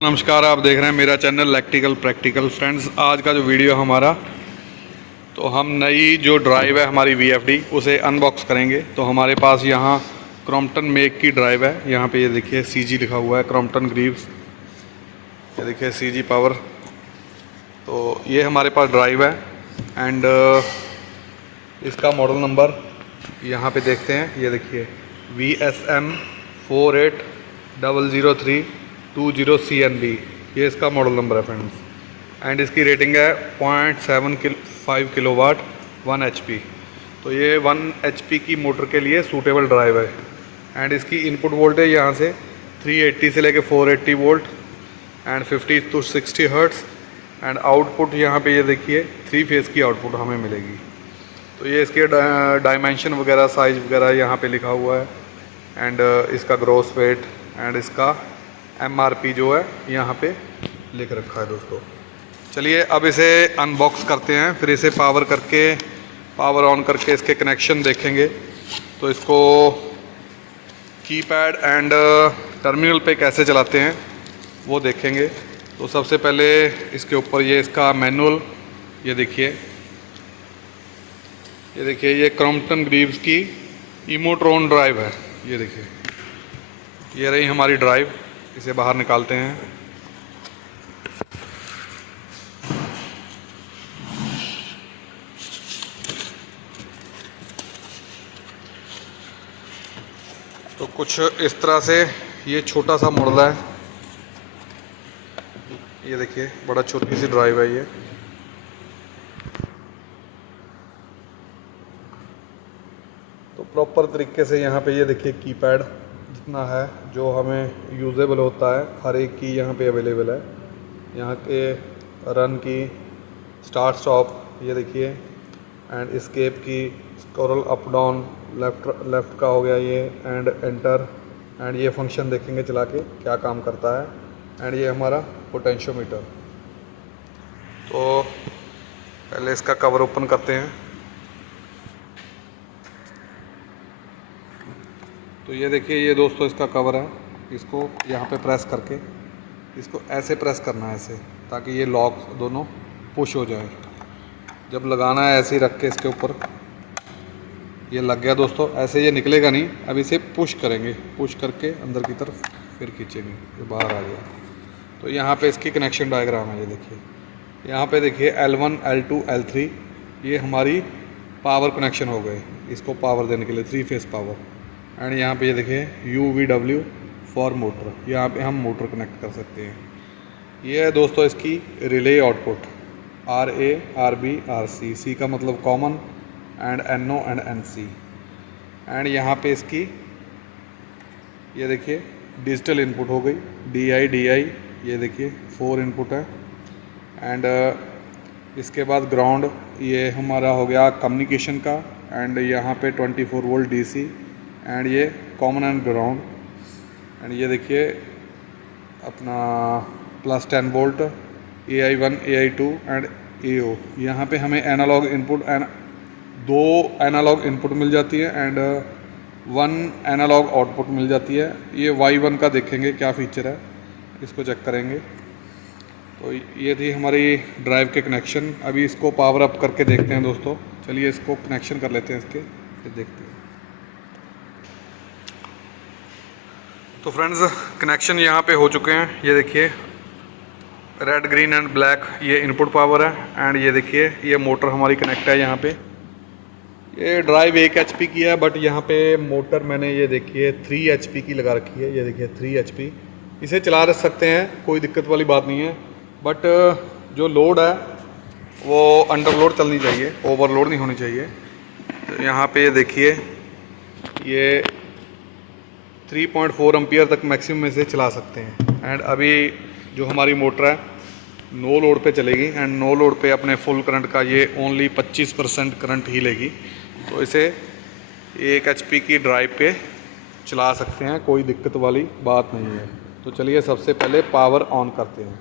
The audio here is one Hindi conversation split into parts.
नमस्कार, आप देख रहे हैं मेरा चैनल इलेक्ट्रिकल प्रैक्टिकल। फ्रेंड्स, आज का जो वीडियो हमारा, तो हम नई जो ड्राइव है हमारी VFD उसे अनबॉक्स करेंगे। तो हमारे पास यहाँ क्रॉम्पटन मेक की ड्राइव है। यहाँ पे ये देखिए CG लिखा हुआ है, क्रॉम्पटन ग्रीव्स। ये देखिए CG पावर। तो ये हमारे पास ड्राइव है एंड इसका मॉडल नंबर यहाँ पे देखते हैं। ये देखिए VSM 48003220CNB, ये इसका मॉडल नंबर है फ्रेंड्स। एंड इसकी रेटिंग है 0.75 किलोवाट 1 HP। तो ये 1 HP की मोटर के लिए सूटेबल ड्राइव है। एंड इसकी इनपुट वोल्टेज यहाँ से 380 से लेके 480 volt and 50 to 60 hertz. And output यहाँ पे ये देखिए 3 फेज़ की आउटपुट हमें मिलेगी। तो ये इसके डायमेंशन वगैरह, साइज़ वगैरह यहाँ पे लिखा हुआ है। एंड इसका ग्रॉस वेट एंड इसका MRP जो है यहाँ पे लिख रखा है दोस्तों। चलिए अब इसे अनबॉक्स करते हैं, फिर इसे पावर ऑन करके इसके कनेक्शन देखेंगे। तो इसको कीपैड एंड टर्मिनल पे कैसे चलाते हैं वो देखेंगे। तो सबसे पहले इसके ऊपर ये इसका मैनुअल, ये देखिए ये क्रॉम्पटन ग्रीव्स की इमोट्रॉन ड्राइव है। ये देखिए ये रही हमारी ड्राइव। इसे बाहर निकालते हैं। तो कुछ इस तरह से ये छोटा सा मॉडल है। ये देखिए बड़ा छोटी सी ड्राइव है ये। तो प्रॉपर तरीके से यहाँ पे ये देखिए कीपैड जितना है जो हमें यूजेबल होता है हर एक की यहाँ पे अवेलेबल है। यहाँ के रन की, स्टार्ट स्टॉप, ये देखिए एंड एस्केप की, स्क्रॉल अप डाउन, लेफ़्ट का हो गया ये, एंड एंटर। एंड ये फंक्शन देखेंगे चला के क्या काम करता है। एंड ये हमारा पोटेंशियोमीटर। तो पहले इसका कवर ओपन करते हैं। तो ये देखिए ये दोस्तों इसका कवर है। इसको यहाँ पे प्रेस करके इसको ऐसे प्रेस करना है ऐसे, ताकि ये लॉक दोनों पुश हो जाए। जब लगाना है ऐसे ही रख के इसके ऊपर, ये लग गया दोस्तों। ऐसे ये निकलेगा नहीं, अब इसे पुश करेंगे, पुश करके अंदर की तरफ फिर खींचेंगे, ये बाहर आ गया। तो यहाँ पे इसकी कनेक्शन डायग्राम है। ये देखिए यहाँ पे देखिए L1 L2 L3 ये हमारी पावर कनेक्शन हो गए, इसको पावर देने के लिए 3 फेज़ पावर। एंड यहाँ पे ये देखिए UVW फॉर मोटर, यहाँ पे हम मोटर कनेक्ट कर सकते हैं। ये है दोस्तों इसकी relay output, RA RB RC, C का मतलब common, and NO and NC। And यहाँ पे इसकी ये देखिए डिजिटल इनपुट हो गई, DI, ये देखिए 4 इनपुट है। एंड इसके बाद ग्राउंड, ये हमारा हो गया कम्युनिकेशन का। एंड यहाँ पे 24 वोल्ट DC एंड ये कॉमन एंड ग्राउंड। एंड ये देखिए अपना +10 volt, AI1 AI2 and AO। यहाँ पे हमें analog input and 2 analog input मिल जाती है एंड 1 एनालॉग आउटपुट मिल जाती है। ये Y1 का देखेंगे क्या फीचर है, इसको चेक करेंगे। तो ये थी हमारी ड्राइव के कनेक्शन। अभी इसको पावर अप करके देखते हैं दोस्तों। चलिए इसको कनेक्शन कर लेते हैं इसके, फिर देखते हैं। तो फ्रेंड्स कनेक्शन यहाँ पे हो चुके हैं। ये देखिए रेड, ग्रीन एंड ब्लैक ये इनपुट पावर है। एंड ये देखिए ये मोटर हमारी कनेक्ट है यहाँ पे। ये ड्राइव 1 HP की है, बट यहाँ पे मोटर मैंने ये देखिए 3 HP की लगा रखी है। ये देखिए 3 HP, इसे चला रख सकते हैं, कोई दिक्कत वाली बात नहीं है। बट जो लोड है वो अंडर लोड चलनी चाहिए, ओवरलोड नहीं होनी चाहिए। तो यहाँ पे ये देखिए ये 3.4 एम्पियर तक मैक्सिमम में से चला सकते हैं। एंड अभी जो हमारी मोटर है नो लोड पे चलेगी। एंड नो लोड पे अपने फुल करंट का ये ओनली 25% करंट ही लेगी। तो इसे 1 HP की ड्राइव पे चला सकते हैं, कोई दिक्कत वाली बात नहीं है। तो चलिए सबसे पहले पावर ऑन करते हैं।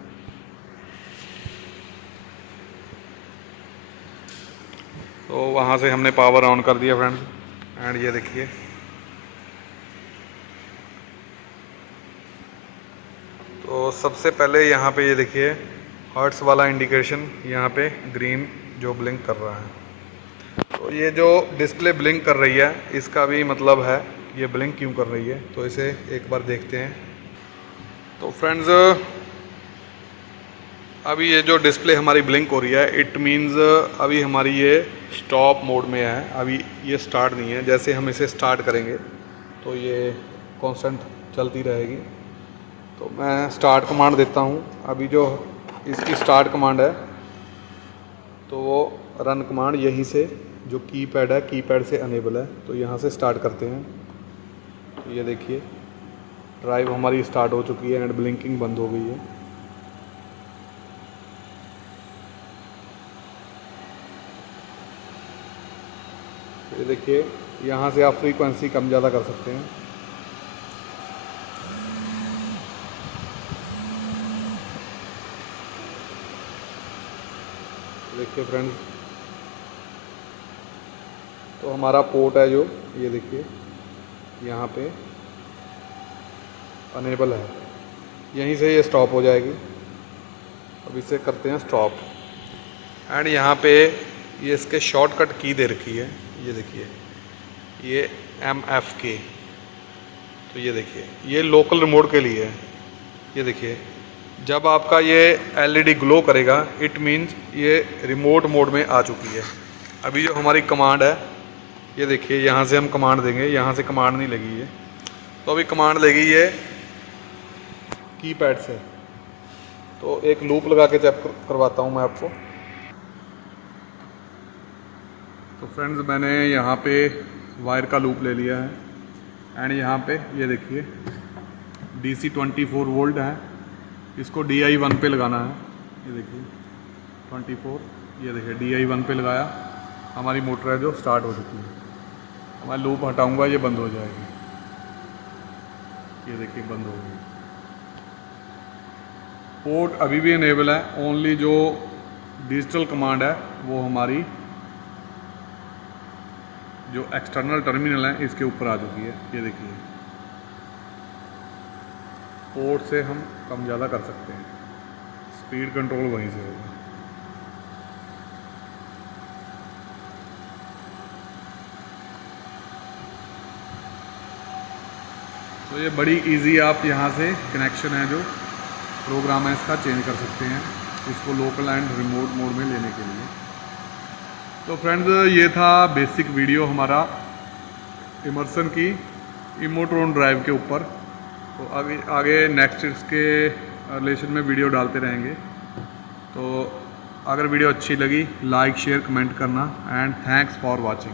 तो वहाँ से हमने पावर ऑन कर दिया फ्रेंड्स। एंड ये देखिए तो सबसे पहले यहाँ पे ये देखिए हर्ट्स वाला इंडिकेशन, यहाँ पे ग्रीन जो ब्लिंक कर रहा है। तो ये जो डिस्प्ले ब्लिंक कर रही है इसका भी मतलब है ये ब्लिंक क्यों कर रही है, तो इसे एक बार देखते हैं। तो फ्रेंड्स अभी ये जो डिस्प्ले हमारी ब्लिंक हो रही है इट मीन्स अभी हमारी ये स्टॉप मोड में है, अभी ये स्टार्ट नहीं है। जैसे हम इसे स्टार्ट करेंगे तो ये कांस्टेंट चलती रहेगी। तो मैं स्टार्ट कमांड देता हूँ। अभी जो इसकी स्टार्ट कमांड है तो वो रन कमांड यहीं से जो कीपैड है, कीपैड से अनेबल है, तो यहाँ से स्टार्ट करते हैं। तो ये देखिए ड्राइव हमारी स्टार्ट हो चुकी है एंड ब्लिंकिंग बंद हो गई है। ये देखिए यहाँ से आप फ्रीक्वेंसी कम ज़्यादा कर सकते हैं। देखिए फ्रेंड्स तो हमारा पोर्ट है जो ये देखिए यहाँ पे अनेबल है, यहीं से ये स्टॉप हो जाएगी। अब इसे करते हैं स्टॉप एंड यहाँ पे ये इसके शॉर्टकट की दे रखी है, ये देखिए ये MFK। तो ये देखिए ये लोकल रिमोट के लिए है। ये देखिए जब आपका ये LED ग्लो करेगा इट मीन्स ये रिमोट मोड में आ चुकी है। अभी जो हमारी कमांड है ये देखिए यहाँ से हम कमांड देंगे, यहाँ से कमांड नहीं लगी है, तो अभी कमांड लगी है कीपैड से। तो एक लूप लगा के चेक करवाता हूँ मैं आपको। तो फ्रेंड्स मैंने यहाँ पे वायर का लूप ले लिया है एंड यहाँ पे ये देखिए DC 24 वोल्ट है, इसको DI1 पे लगाना है। ये देखिए 24, ये देखिए DI1 पे लगाया, हमारी मोटर है जो स्टार्ट हो चुकी है। मैं लूप हटाऊंगा ये बंद हो जाएगी, ये देखिए बंद हो गई। पोर्ट अभी भी इनेबल है, ओनली जो डिजिटल कमांड है वो हमारी जो एक्सटर्नल टर्मिनल है इसके ऊपर आ चुकी है। ये देखिए पोर्ट से हम कम ज़्यादा कर सकते हैं, स्पीड कंट्रोल वहीं से होगा। तो ये बड़ी इजी आप यहाँ से कनेक्शन है जो प्रोग्राम है इसका चेंज कर सकते हैं, इसको लोकल एंड रिमोट मोड में लेने के लिए। तो फ्रेंड्स ये था बेसिक वीडियो हमारा इमर्सन की इमोट्रॉन ड्राइव के ऊपर। तो आगे नेक्स्ट इसके रिलेशन में वीडियो डालते रहेंगे। तो अगर वीडियो अच्छी लगी लाइक शेयर कमेंट करना एंड थैंक्स फॉर वॉचिंग।